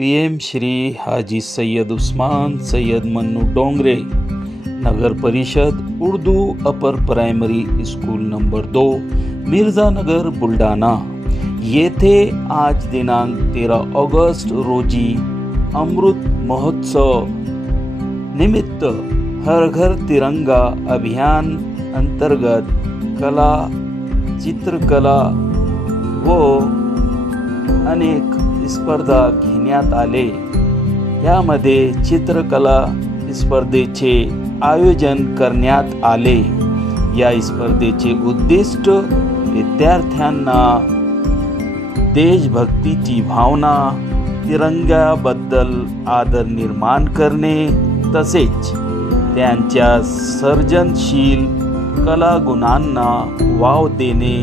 PM Shri हाजी सैयद उस्मान सैयद मन्नू डोंगरे नगर परिषद उर्दू अपर primary school number 2 मिर्झानगर Buldhana येथे आज दिनांक 13 ऑगस्ट रोजी अमृत महोत्सव निमित्त हर घर तिरंगा अभियान अंतर्गत कला चित्रकला व अनेक स्पर्धा घेण्यात आले। यामध्ये चित्रकला स्पर्धेचे आयोजन करण्यात आले। या स्पर्धेचे उद्दिष्ट विद्यार्थ्यांना देशभक्तीची भावना, तिरंग्याबद्दल आदर निर्माण करणे तसेच त्यांच्या सर्जनशील कलागुणांना वाव देणे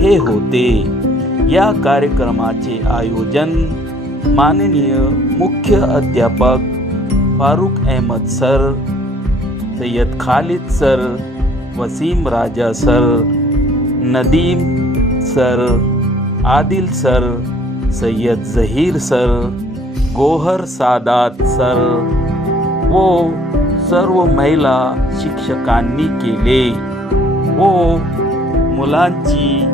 हे होते। या कार्यक्रमाचे आयोजन माननीय मुख्य अध्यापक Farooq Ahmed sir, Syed Khalid sir, Waseem Raja sir, Nadeem sir, Adil sir, Syed Zaheer sir, Gohar Sadaat sir व सर्व महिला शिक्षकांनी केले व मुलांची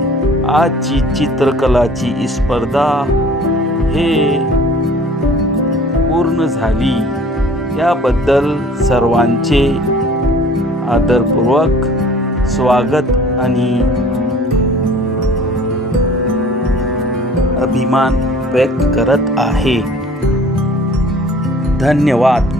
आजची चित्रकलाची स्पर्धा हे पूर्ण झाली। त्याबद्दल सर्वांचे आदरपूर्वक स्वागत आणि अभिमान व्यक्त करत आहे। धन्यवाद।